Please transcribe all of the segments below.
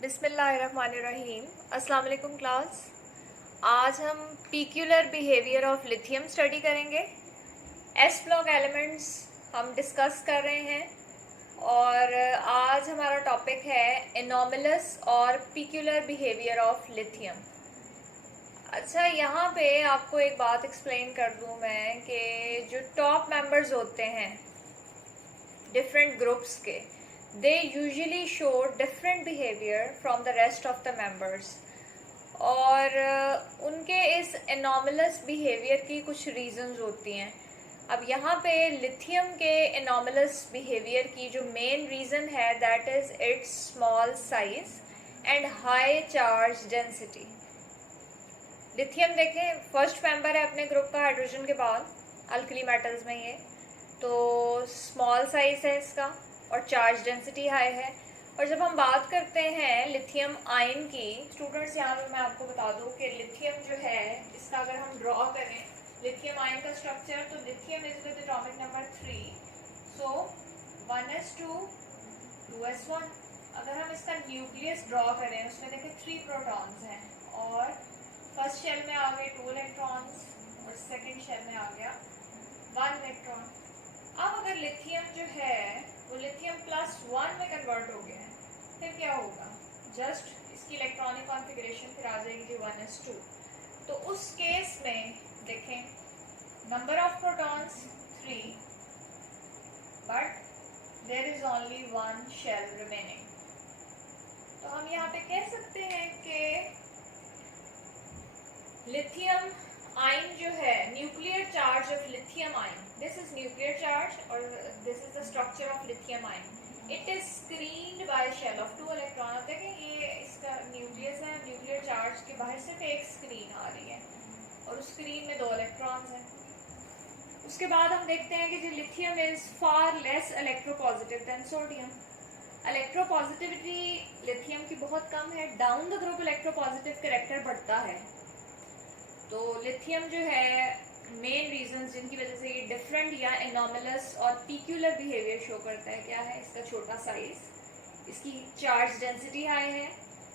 बिस्मिल्लाहिर्रहमानिर्रहीम। अस्सलाम वालेकुम क्लास। आज हम पीक्यूलर बिहेवियर ऑफ लिथियम स्टडी करेंगे। एस ब्लॉक एलिमेंट्स हम डिस्कस कर रहे हैं और आज हमारा टॉपिक है एनोमलस और पीक्यूलर बिहेवियर ऑफ लिथियम। अच्छा, यहाँ पे आपको एक बात एक्सप्लेन कर दूँ मैं कि जो टॉप मेंबर्स होते हैं डिफरेंट ग्रुप्स के, they usually show different behavior from the rest of the members और उनके इस एनोमलस बिहेवियर की कुछ रीजंस होती हैं। अब यहाँ पे लिथियम के एनोमलस बिहेवियर की जो मेन रीज़न है that is it's small size and high charge density. Lithium देखें, फर्स्ट मेंबर है अपने ग्रुप का हाइड्रोजन के बाद अल्कली मेटल्स में, ये तो स्मॉल साइज है इसका और चार्ज डेंसिटी हाई है। और जब हम बात करते हैं लिथियम आयन की, स्टूडेंट्स यहाँ पर मैं आपको बता दूँ कि लिथियम जो है इसका अगर हम ड्रॉ करें लिथियम आयन का स्ट्रक्चर, तो lithium is with atomic number 3, so 1s2 2s1। अगर हम इसका न्यूक्लियस ड्रॉ करें उसमें देखिए 3 प्रोटॉन्स हैं और फर्स्ट शेल में आ गए 2 इलेक्ट्रॉन्स और सेकेंड शेल में आ गया 1 इलेक्ट्रॉन। अब अगर लिथियम जो है वो लिथियम +1 में कन्वर्ट हो गया है, फिर क्या होगा? जस्ट इसकी इलेक्ट्रॉनिक कॉन्फ़िगरेशन फिर आ जाएगी 1s2। तो उस केस में देखें number of protons 3 but there is only 1 shell remaining. तो हम यहाँ पे कह सकते हैं कि लिथियम आयन जो है, nuclear charge of lithium ion, this is nuclear charge और this is the structure of lithium ion. It is screened by shell of 2 electron. अब देखें ये इसका न्यूक्लियस है, न्यूक्लियर चार्ज के बाहर सिर्फ एक स्क्रीन आ रही है और उस स्क्रीन में 2 इलेक्ट्रॉन्स हैं। उसके बाद हम देखते हैं कि जो lithium is far less electropositive than sodium. Electropositivity lithium की बहुत कम है, down the group electropositive character बढ़ता है। तो लिथियम जो है मेन रीजंस जिनकी वजह से ये डिफरेंट या एनोमलस और पीक्यूलर बिहेवियर शो करता है, क्या है? इसका छोटा साइज, इसकी चार्ज डेंसिटी हाई है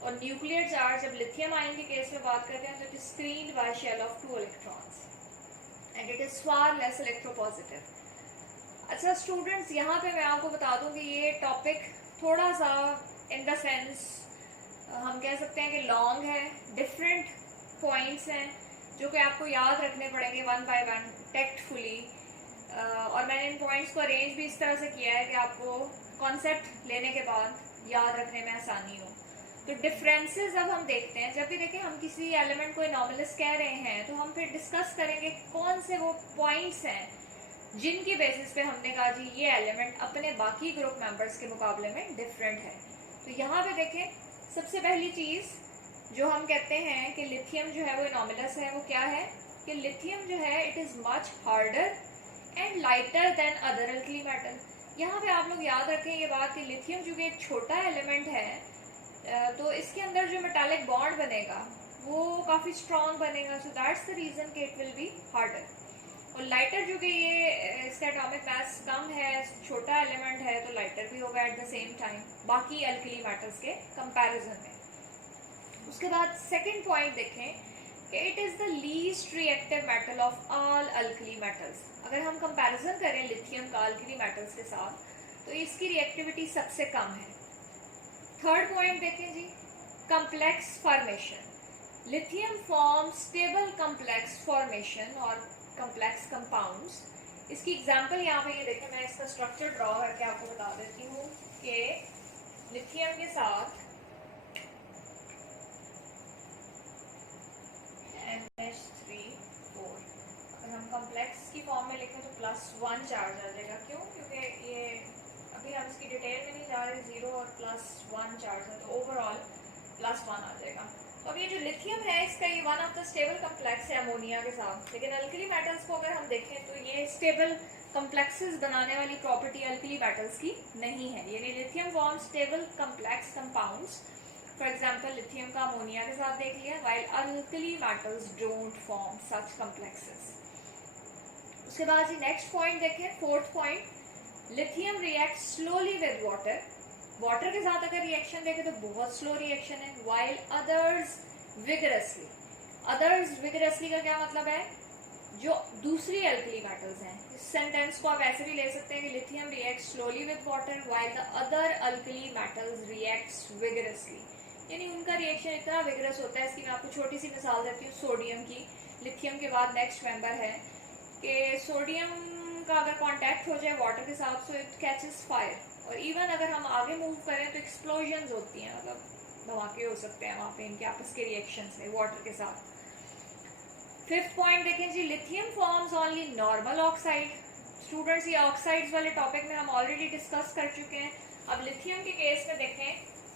और न्यूक्लियर चार्ज जब लिथियम आयन के केस में बात करते हैं तो it is screened by shell of 2 electrons and it is far less electropositive. अच्छा स्टूडेंट्स, यहाँ पे मैं आपको बता दूं कि ये टॉपिक थोड़ा सा इन द सेंस हम कह सकते हैं कि लॉन्ग है, डिफरेंट पॉइंट्स हैं जो कि आपको याद रखने पड़ेंगे 1 बाय 1 टेक्टफुली। और मैंने इन पॉइंट्स को अरेंज भी इस तरह से किया है कि आपको कॉन्सेप्ट लेने के बाद याद रखने में आसानी हो। तो डिफरेंसेस अब हम देखते हैं। जब भी देखें हम किसी एलिमेंट को एनोमलस कह रहे हैं तो हम फिर डिस्कस करेंगे कौन से वो पॉइंट्स हैं जिनकी बेसिस पे हमने कहा जी ये एलिमेंट अपने बाकी ग्रुप मेंबर्स के मुकाबले में डिफरेंट है। तो यहाँ पे देखें, सबसे पहली चीज़ जो हम कहते हैं कि लिथियम जो है वो एनोमलस है, वो क्या है कि लिथियम जो है it is much harder and lighter than other alkali metal. यहाँ पे आप लोग याद रखें ये बात कि लिथियम जो कि एक छोटा एलिमेंट है तो इसके अंदर जो मेटालिक बॉन्ड बनेगा वो काफ़ी स्ट्रॉन्ग बनेगा, सो दैट्स द रीज़न कि इट विल बी हार्डर। और लाइटर जो कि ये इसका एटॉमिक मास कम है, छोटा एलिमेंट है, तो लाइटर भी होगा एट द सेम टाइम बाकी अल्कली मेटल्स के कंपैरिजन में। उसके बाद सेकंड पॉइंट देखें कि it is the least reactive metal of all alkali metals. अगर हम कंपैरिजन करें लिथियम का अल्कली मेटल्स के साथ तो इसकी रिएक्टिविटी सबसे कम है। थर्ड पॉइंट देखें जी, complex formation. Lithium form stable complex formation और कम्प्लेक्स कंपाउंड्स। इसकी एग्जांपल यहाँ पे ये देखें, मैं इसका स्ट्रक्चर ड्रॉ करके आपको बता देती हूँ कि लिथियम के साथ NH3 4 अगर हम कम्प्लेक्स की फॉर्म में लिखें तो +1 चार्ज आ जाएगा। क्यों? क्योंकि ये अभी हम इसकी डिटेल में नहीं जा रहे, 0 और +1 चार्ज है तो ओवरऑल +1 आ जाएगा। तो अब ये जो लिथियम है इसका ये one of the stable complex है अमोनिया के साथ, लेकिन अल्कली मेटल्स को अगर हम देखें तो ये स्टेबल कम्प्लेक्सेस बनाने वाली प्रॉपर्टी अल्कली मेटल्स की नहीं है। यानी lithium form stable complex compounds, for example lithium का अमोनिया के साथ देख लिया, while alkali metals don't form such complexes. उसके बाद जी नेक्स्ट पॉइंट देखें, fourth point, lithium react slowly with water water के साथ अगर रिएक्शन देखें तो बहुत स्लो रिएक्शन है, while others vigorously. Others vigorously का क्या मतलब है, जो दूसरी अल्कली मेटल्स हैं। इस सेंटेंस को आप ऐसे भी ले सकते हैं कि lithium reacts slowly with water while the other alkali metals reacts vigorously, यानी उनका रिएक्शन इतना विगरस होता है। इसकी मैं आपको छोटी सी मिसाल देती हूँ सोडियम की। लिथियम के बाद नेक्स्ट मेंबर है कि सोडियम का अगर कांटेक्ट हो जाए वाटर के साथ तो इट कैचेस फायर, और इवन अगर हम आगे मूव करें तो एक्सप्लोजन्स होती हैं, मतलब धमाके हो सकते हैं वहाँ पे इनके आपस के रिएक्शन से वाटर के साथ। फिफ्थ पॉइंट देखें जी, lithium forms only normal oxide. Students ये ऑक्साइड्स वाले टॉपिक में हम ऑलरेडी डिस्कस कर चुके हैं। अब लिथियम के केस में देखें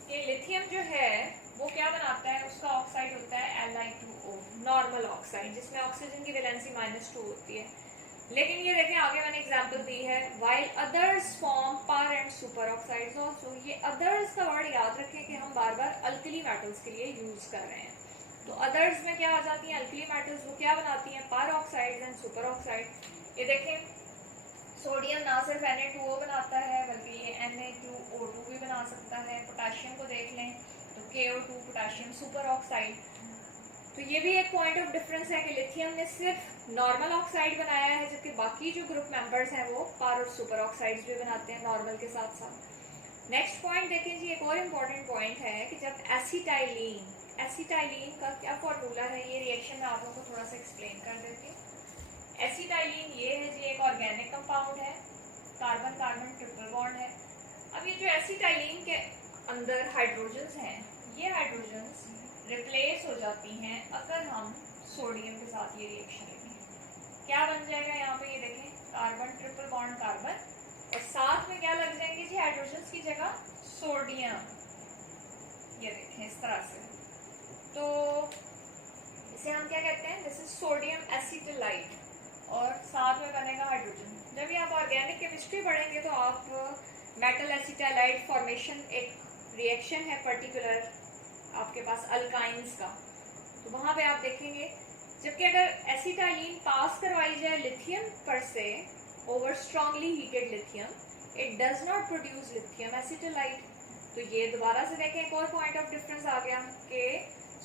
कि लिथियम जो है वो क्या बनाता है, उसका ऑक्साइड होता है Li2O, नॉर्मल ऑक्साइड, जिसमें ऑक्सीजन की वैलेंसी -2 होती है। लेकिन ये देखें आगे मैंने एग्जांपल दी है, व्हाइल अदर्स फॉर्म पर एंड सुपर ऑक्साइड्स आल्सो। ये अदर्स का वर्ड याद रखें कि हम बार बार अल्कली मेटल्स के लिए यूज कर रहे हैं। तो अदर्स में क्या आ जाती हैं अल्कली मेटल्स, वो क्या बनाती हैं, पर ऑक्साइड्स एंड सुपर ऑक्साइड। ये देखें सोडियम ना सिर्फ Na2O बनाता है बल्कि ये Na2O2 भी बना सकता है। पोटेशियम को देख लें तो KO2 पोटेशियम सुपर ऑक्साइड। तो ये भी एक पॉइंट ऑफ डिफरेंस है कि लिथियम ने सिर्फ नॉर्मल ऑक्साइड बनाया है, जबकि बाकी जो ग्रुप मेंबर्स हैं वो पर और सुपर ऑक्साइड्स भी बनाते हैं नॉर्मल के साथ साथ। नेक्स्ट पॉइंट देखें जी, एक और इम्पॉर्टेंट पॉइंट है कि जब एसिटाइलिन, एसिटाइलिन का क्या फॉर्मूला है, ये रिएक्शन मैं आप लोगों को थोड़ा सा एक्सप्लेन कर देती हूँ। एसिटाइलिन ये है जी, एक ऑर्गेनिक कंपाउंड है, कार्बन कार्बन ट्रिपल बॉन्ड है। अब ये जो एसिटाइलिन के अंदर हाइड्रोजन्स हैं, ये हाइड्रोजन्स रिप्लेस हो जाती हैं अगर हम सोडियम के साथ ये रिएक्शन लेंगे। क्या बन जाएगा यहाँ पे, ये देखें कार्बन ट्रिपल बॉन्ड कार्बन, और साथ में क्या लग जाएंगे जी हाइड्रोजन्स की जगह सोडियम, ये देखें इस तरह से। तो इसे हम क्या कहते हैं, दिस इज सोडियम एसिटाइलाइट, और साथ में बनेगा हाइड्रोजन। जब ये आप ऑर्गेनिक केमिस्ट्री पढ़ेंगे तो आप मेटल एसिटाइलाइट फॉर्मेशन, एक रिएक्शन है पर्टिकुलर आपके पास अल्काइंस का, तो वहाँ पे आप देखेंगे जबकि अगर एसिटाइलिन पास करवाई जाए लिथियम पर से over strongly heated lithium, it does not produce lithium acetylide. तो ये दोबारा से देखें एक और पॉइंट ऑफ डिफरेंस आ गया कि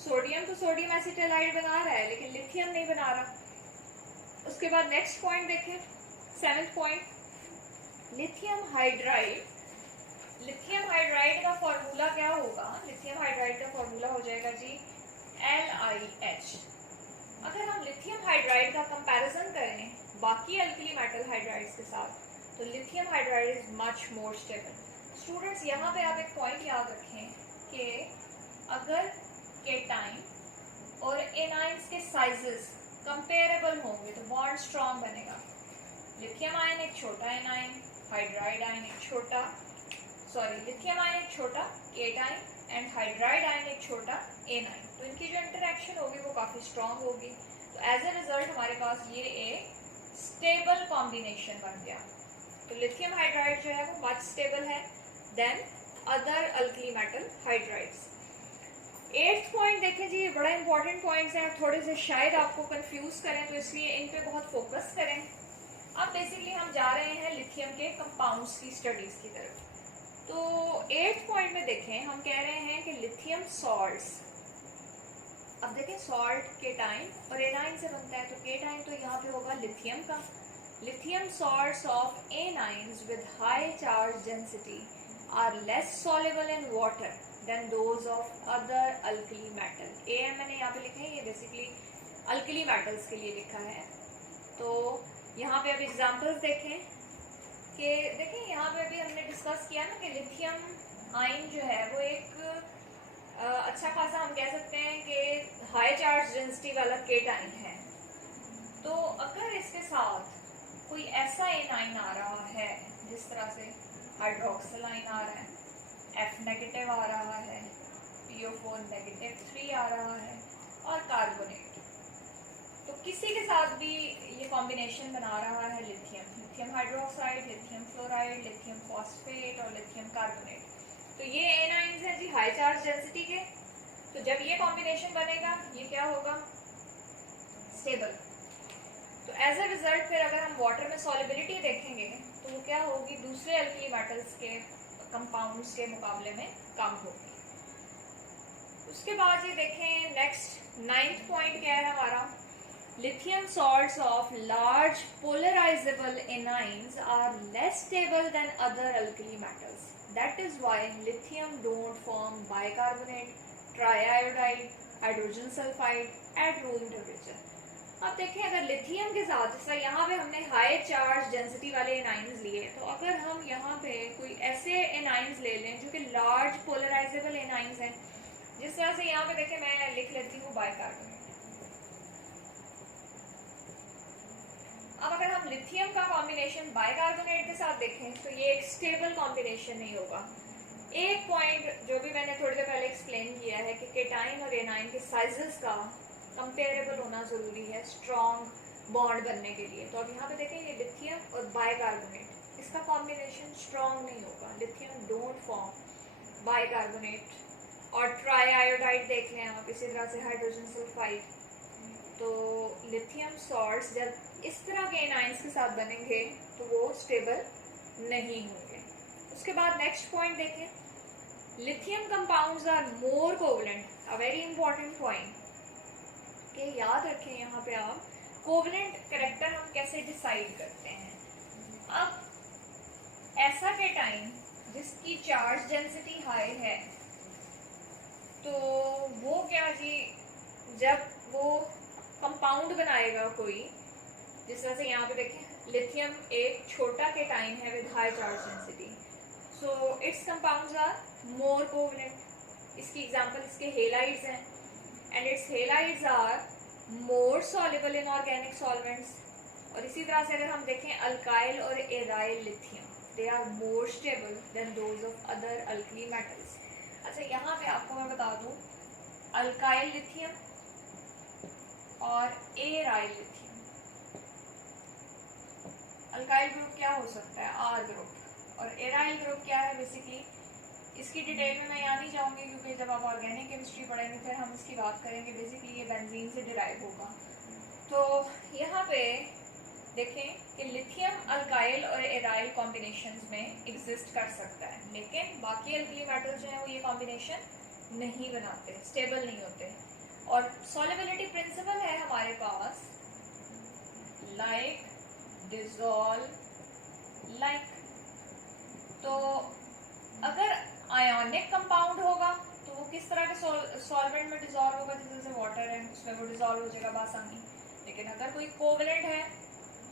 सोडियम तो सोडियम एसिटाइलाइट बना रहा है लेकिन लिथियम नहीं बना रहा। उसके बाद नेक्स्ट पॉइंट देखें, seventh point, lithium hydride. Lithium hydride का फॉर्मूला क्या होगा, लिथियम हाइड्राइड का फॉर्मूला हो जाएगा जी LiH। अगर हम लिथियम हाइड्राइड का कंपैरिजन करें बाकी अल्कली मेटल हाइड्राइड्स के साथ, तो lithium hydride is much more stable. Students यहाँ पे आप एक पॉइंट याद रखें कि अगर केटाइन और एनाइंस के साइजेस कंपेरेबल होंगे तो बॉन्ड स्ट्रॉन्ग बनेगा। लिथियम आयन एक छोटा एनाइन, हाइड्राइड आयन एक छोटा, लिथियम आयन एक छोटा केटाइन एंड हाइड्राइड आयन एक छोटा एनाइन, तो इनकी जो इंटरेक्शन होगी वो काफ़ी स्ट्रॉन्ग होगी। तो एज ए रिजल्ट हमारे पास ये एक स्टेबल कॉम्बिनेशन बन गया। तो लिथियम हाइड्राइड जो है वो मच स्टेबल है than other alkali metal hydrides. Eighth point देखें जी, ये बड़ा इंपॉर्टेंट पॉइंट्स हैं, थोड़े से शायद आपको कंफ्यूज करें तो इसलिए इन पे बहुत फोकस करें। अब बेसिकली हम जा रहे हैं लिथियम के कंपाउंड्स की स्टडीज की तरफ। तो एट्थ पॉइंट में देखें हम कह रहे हैं कि लिथियम सॉल्ट्स, अब देखें सॉल्ट केटाइन और एनाइन से बनता है, तो केटाइन तो यहाँ पे होगा लिथियम का। Lithium salts of anions with high charge density are less soluble in water than those of other alkali metal. AM मैंने यहाँ पे लिखे हैं, ये बेसिकली अल्कली मेटल्स के लिए लिखा है। तो यहाँ पे अब एग्जांपल्स देखें कि देखें यहाँ पे अभी हमने डिस्कस किया ना कि लिथियम आयन जो है वो एक अच्छा खासा हम कह सकते हैं कि हाई चार्ज डेंसिटी वाला केटाइन है। तो अगर इसके साथ कोई ऐसा एनाइन आ रहा है जिस तरह से हाइड्रोक्सिल आयन आ रहा है, F नेगेटिव आ रहा है, PO4 नेगेटिव 3 आ रहा है और कार्बोनेट, तो किसी के साथ भी ये कॉम्बिनेशन बना रहा है lithium, lithium hydroxide, lithium fluoride, lithium phosphate और लिथियम कार्बोनेट, तो ये एनाइंस हैं जी हाई चार्ज डेंसिटी के। तो जब ये कॉम्बिनेशन बनेगा ये क्या होगा, स्टेबल। तो एज अ रिजल्ट फिर अगर हम वाटर में सॉल्युबिलिटी देखेंगे तो वो क्या होगी, दूसरे अल्कली मेटल्स के कंपाउंड्स के मुकाबले में कम होगी। उसके बाद ये देखें नेक्स्ट 9th पॉइंट क्या है हमारा, lithium salts of large polarizable anions are less stable than other alkali metals. That is why lithium don't form bicarbonate, triiodide, hydrogen sulfide at room temperature. अब देखें अगर लिथियम के साथ, जैसा यहाँ पे हमने हाई चार्ज डेंसिटी वाले एनाइंस लिए, तो अगर हम यहाँ पे कोई ऐसे एनाइंस ले लें जो कि लार्ज पोलराइजेबल एनाइंस हैं, जिस तरह से यहाँ पे देखें मैं लिख लेती हूँ बाइकार्बोनेट। अब अगर हम लिथियम का कॉम्बिनेशन बाइकार्बोनेट के साथ देखें तो ये एक स्टेबल कॉम्बिनेशन नहीं होगा। एक पॉइंट जो भी मैंने थोड़ी देर पहले एक्सप्लेन किया है कि केटाइन और एनाइन के साइजेस का कंपेरेबल होना ज़रूरी है स्ट्रॉन्ग बॉन्ड बनने के लिए। तो अब यहाँ पे देखें ये लिथियम और बाइकार्बोनेट, इसका कॉम्बिनेशन स्ट्रॉन्ग नहीं होगा। Lithium don't form bicarbonate. और ट्राइआयोडाइड देख लें आप, इसी तरह से हाइड्रोजन सल्फाइड। तो लिथियम सॉल्ट्स जब इस तरह के एनाइंस के साथ बनेंगे तो वो स्टेबल नहीं होंगे। उसके बाद नेक्स्ट पॉइंट देखें, lithium compounds are more covalent, a very important point कि याद रखें यहाँ पे आप कोवलेंट कैरेक्टर हम कैसे डिसाइड करते हैं। अब ऐसा केटाइन जिसकी चार्ज डेंसिटी हाई है, तो वो क्या जी, जब वो कंपाउंड बनाएगा कोई, जिस तरह से यहाँ पे देखें लिथियम एक छोटा केटाइन है with high charge density, so its compounds are more covalent. इसकी एग्जांपल इसके हेलाइड्स हैं, and its halides are more soluble in organic solvents. और इसी तरह से अगर हम देखें अल्काइल और aryl lithium, they are more stable than those of other alkali metals. अच्छा यहाँ पे आपको मैं बता दूँ, अल्काइल लिथियम और एराइल लिथियम, अल्काइल ग्रुप क्या हो सकता है, आर ग्रुप, और एराइल ग्रुप क्या है बेसिकली, इसकी डिटेल में मैं यहाँ नहीं जाऊँगी क्योंकि जब आप ऑर्गेनिक केमिस्ट्री पढ़ेंगे फिर हम इसकी बात करेंगे। बेसिकली ये बेंजीन से डिराइव होगा। तो यहाँ पे देखें कि लिथियम अल्काइल और एराइल कॉम्बिनेशंस में एग्जिस्ट कर सकता है, लेकिन बाकी अल्कली मेटल्स जो हैं वो ये कॉम्बिनेशन नहीं बनाते, स्टेबल नहीं होते। और सॉल्युबिलिटी प्रिंसिपल है हमारे पास लाइक डिसॉल्व लाइक। तो अगर आयोनिक कंपाउंड होगा तो वो किस तरह के सॉल्वेंट में डिसॉल्व होगा, जैसे वाटर है उसमें वो डिसॉल्व हो जाएगा बासानी। लेकिन अगर कोई कोवलेंट है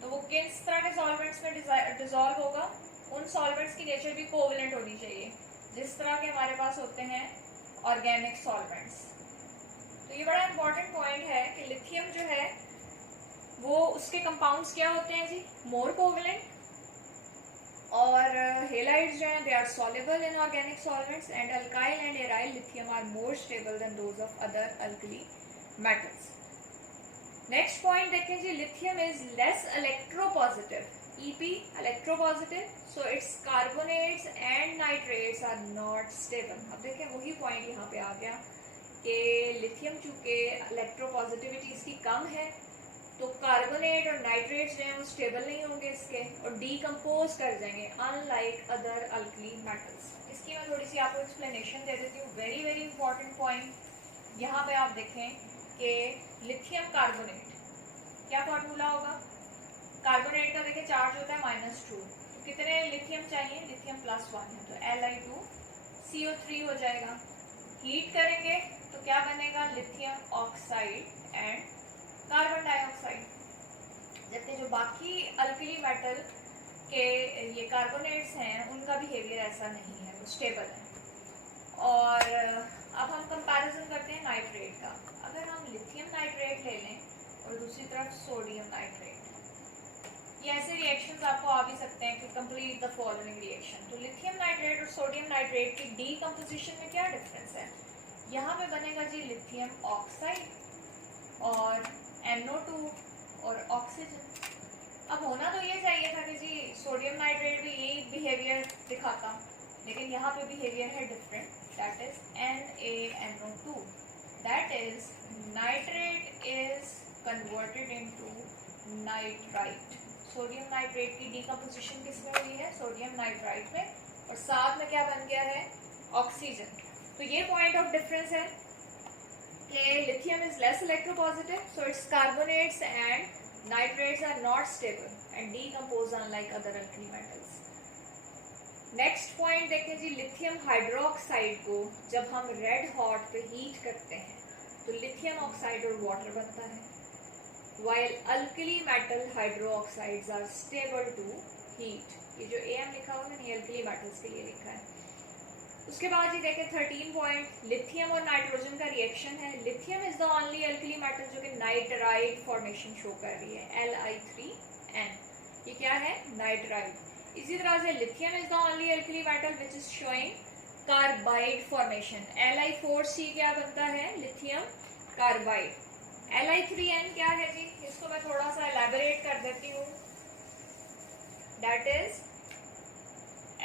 तो वो किस तरह के सॉल्वेंट्स में डिसॉल्व होगा, उन सॉल्वेंट्स की नेचर भी कोवलेंट होनी चाहिए जिस तरह के हमारे पास होते हैं ऑर्गेनिक सॉल्वेंट्स। तो ये बड़ा इंपॉर्टेंट पॉइंट है कि लिथियम जो है वो उसके कंपाउंड्स क्या होते हैं जी, मोर कोवलेंट, और हेलाइड्स जो हैं they are soluble in organic solvents, and alkyl and aryl lithium are more stable than those of other alkali metals. Next point देखें जी, lithium is less electropositive, EP electropositive, so its carbonates and nitrates are not stable. अब देखें वही point यहाँ पे आ गया कि lithium चूँकि इलेक्ट्रोपॉजिटिविटी इसकी कम है तो कार्बोनेट और नाइट्रेट्स जो हैं वो स्टेबल नहीं होंगे इसके और डीकम्पोज कर जाएंगे अनलाइक अदर अल्कली मेटल्स। इसकी मैं थोड़ी सी आपको एक्सप्लेनेशन दे देती हूँ। Very very important point. यहाँ पे आप देखें कि लिथियम कार्बोनेट क्या फार्मूला होगा, कार्बोनेट का देखिए चार्ज होता है -2, तो कितने लिथियम चाहिए, लिथियम +1 है तो Li2CO3 हो जाएगा। हीट करेंगे तो क्या बनेगा, lithium oxide and carbon dioxide. जबकि जो बाकी अल्कली मेटल के ये कार्बोनेट्स हैं उनका बिहेवियर ऐसा नहीं है, वो स्टेबल है। और अब हम कंपैरिजन करते हैं नाइट्रेट का। अगर हम लिथियम नाइट्रेट ले लें और दूसरी तरफ सोडियम नाइट्रेट, ये ऐसे रिएक्शंस आपको आ भी सकते हैं कि कंप्लीट द फॉलोइंग रिएक्शन। तो लिथियम नाइट्रेट और सोडियम नाइट्रेट की डीकम्पोजिशन में क्या डिफरेंस है, यहाँ पे बनेगा जी लिथियम ऑक्साइड और NO2 और ऑक्सीजन। अब होना तो ये चाहिए था कि जी सोडियम नाइट्रेट भी यही बिहेवियर दिखाता, लेकिन यहाँ पे बिहेवियर है different, that is NaNO2, that is nitrate is converted into nitrite. Sodium nitrate की डीकम्पोजिशन किसमें हुई है, सोडियम नाइट्राइट में और साथ में क्या बन गया है, ऑक्सीजन। तो ये पॉइंट ऑफ डिफरेंस है कि lithium is less electropositive, so its carbonates and nitrates are not stable and decompose unlike other alkali metals. Next point देखें जी, लिथियम हाइड्रोक्साइड को जब हम रेड हॉट पे हीट करते हैं तो लिथियम ऑक्साइड और वाटर बनता है, while alkali metal hydroxides are stable to heat। ये जो AM लिखा हुआ है ये alkali metals के लिए लिखा है। उसके बाद ये देखें 13 पॉइंट, लिथियम और नाइट्रोजन का रिएक्शन है। Lithium is the only alkali metal जो कि नाइट्राइड फॉर्मेशन शो कर रही है, Li3n। ये क्या है, नाइट्राइड। इसी तरह से lithium is the only alkali metal which is showing carbide formation, Li4C क्या बनता है, लिथियम कार्बाइड। Li3n क्या है जी, इसको मैं थोड़ा सा एलैबोरेट कर देती हूँ। दैट इज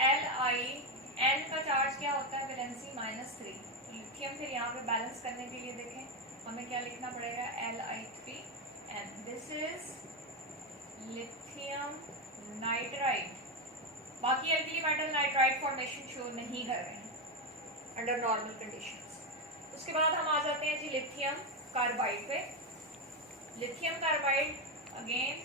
Li(n) का चार्ज क्या होता है, वैलेंसी -3। लिथियम फिर यहाँ पे बैलेंस करने के लिए देखें हमें क्या लिखना पड़ेगा, Li3n। This is lithium nitride. बाकी alkali metal nitride formation show नहीं कर रहे हैं अंडर नॉर्मल कंडीशंस। उसके बाद हम आ जाते हैं जी लिथियम कार्बाइड पे। Lithium carbide again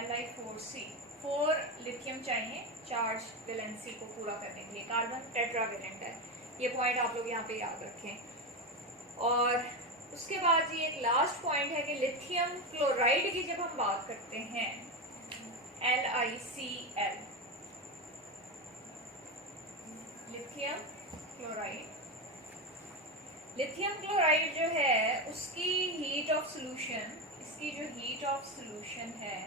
Li4C, 4 lithium चाहिए चार्ज वैलेंसी को पूरा करने के लिए, कार्बन टेट्रावेलेंट है। ये पॉइंट आप लोग यहाँ पे याद रखें। और उसके बाद ये एक लास्ट पॉइंट है कि लिथियम क्लोराइड की जब हम बात करते हैं, LiCl, lithium chloride. Lithium chloride जो है उसकी हीट ऑफ सोल्यूशन, इसकी जो हीट ऑफ सोल्यूशन है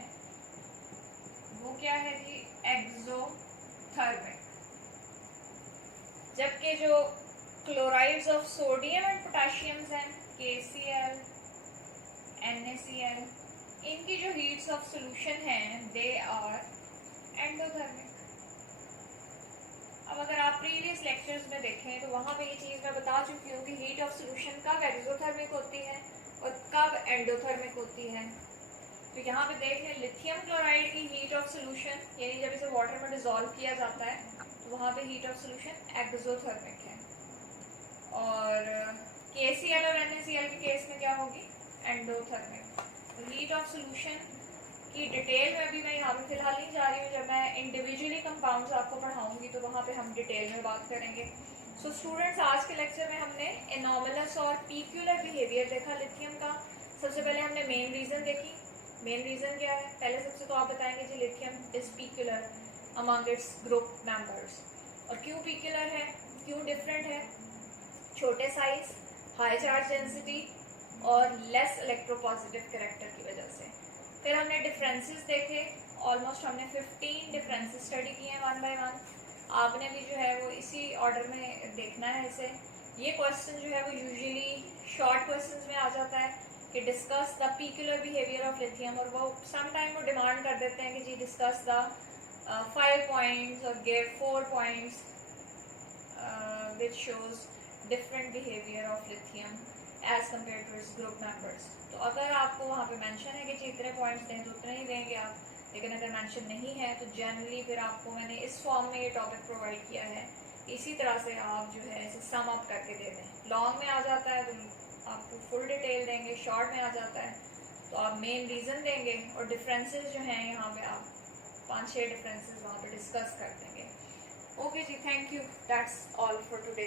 वो क्या है जी, एक्सोथर्मिक। जबकि जो chlorides of sodium and potassium हैं, KCl, NaCl, इनकी जो हीट्स ऑफ सोल्यूशन हैं दे आर एंडोथर्मिक। अब अगर आप प्रीवियस लेक्चर्स में देखें तो वहाँ पे ये चीज़ मैं बता चुकी हूँ कि हीट ऑफ सोल्यूशन कब एक्सोथर्मिक होती है और कब एंडोथर्मिक होती है। तो यहाँ पे देख लें, लिथियम क्लोराइड की हीट ऑफ सोल्यूशन यानी जब इसे वाटर में डिसॉल्व किया जाता है तो वहाँ पे हीट ऑफ सोल्यूशन एक्सोथर्मिक है, और KCl और NaCl के केस में क्या होगी, एंडोथर्मिक। तो हीट ऑफ सोल्यूशन की डिटेल में अभी मैं यहाँ पे फिलहाल नहीं जा रही हूँ, जब मैं इंडिविजुअली कंपाउंड्स आपको पढ़ाऊंगी तो वहाँ पे हम डिटेल में बात करेंगे। सो स्टूडेंट्स, आज के लेक्चर में हमने एनॉमलस और पीक्यूलर बिहेवियर देखा लिथियम का। सबसे पहले हमने मेन रीज़न देखी। मेन रीज़न क्या है, पहले सबसे तो आप बताएंगे जी lithium is peculiar among its group members. और क्यों पीक्यूलर है, क्यों डिफरेंट है, छोटे साइज, हाई चार्ज डेंसिटी और लेस इलेक्ट्रोपॉजिटिव कैरेक्टर की वजह से। फिर हमने डिफरेंसेस देखे, ऑलमोस्ट हमने 15 डिफरेंसेस स्टडी किए हैं 1 बाय 1। आपने भी जो है वो इसी ऑर्डर में देखना है इसे। ये क्वेश्चन जो है वो यूजुअली शॉर्ट क्वेश्चंस में आ जाता है कि discuss the peculiar behaviour of lithium, और वो सम टाइम वो डिमांड कर देते हैं कि जी डिस्कस द 5 पॉइंट्स और give 4 points which shows different behaviour of lithium as compared to its group members. तो अगर आपको वहाँ पे मेंशन है कि जितने पॉइंट्स दें तो उतने ही देंगे आप, लेकिन अगर मेंशन नहीं है तो जनरली फिर आपको मैंने इस फॉर्म में ये टॉपिक प्रोवाइड किया है, इसी तरह से आप जो है इसे सम अप करके दे दें। लॉन्ग में आ जाता है तो आपको फुल डिटेल देंगे, शॉर्ट में आ जाता है तो आप मेन रीज़न देंगे, और डिफरेंसेस जो हैं यहाँ पे आप 5-6 डिफरेंसेस वहाँ पे डिस्कस कर देंगे। ओके जी, thank you, that's all for today.